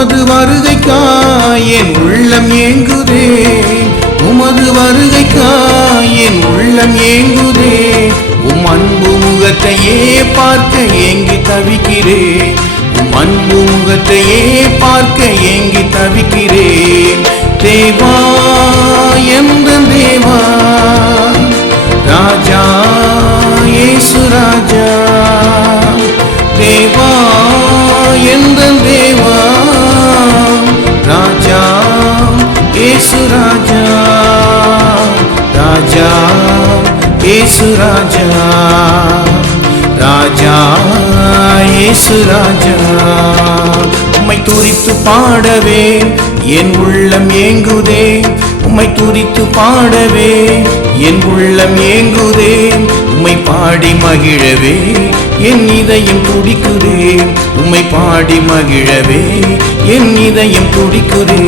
உமது வருகைக்காய் என் உள்ளம் ஏங்குதே. உமது வருகைக்காய் என் உள்ளம் ஏங்குதே. உம் அன்பு முகத்தையே பார்க்க ஏங்கி தவிக்கிறே. உம் அன்பு முகத்தையே பார்க்க ஏங்கி தவிக்கிறேன் தேவா எந்த தேவா. ராஜா ஏசு ராஜா. ராஜா ராஜா இயேசு ராஜா ராஜா இயேசு ராஜா. உம்மை துரித்து பாடவே என் உள்ளம் ஏங்குதே. உம்மை துரித்து பாடவே என் உள்ளம் ஏங்குதே. உம்மை பாடி மகிழவே என் இதயம் துடிக்குதே. உம்மை பாடி மகிழவே என் இதயம் துடிக்குதே.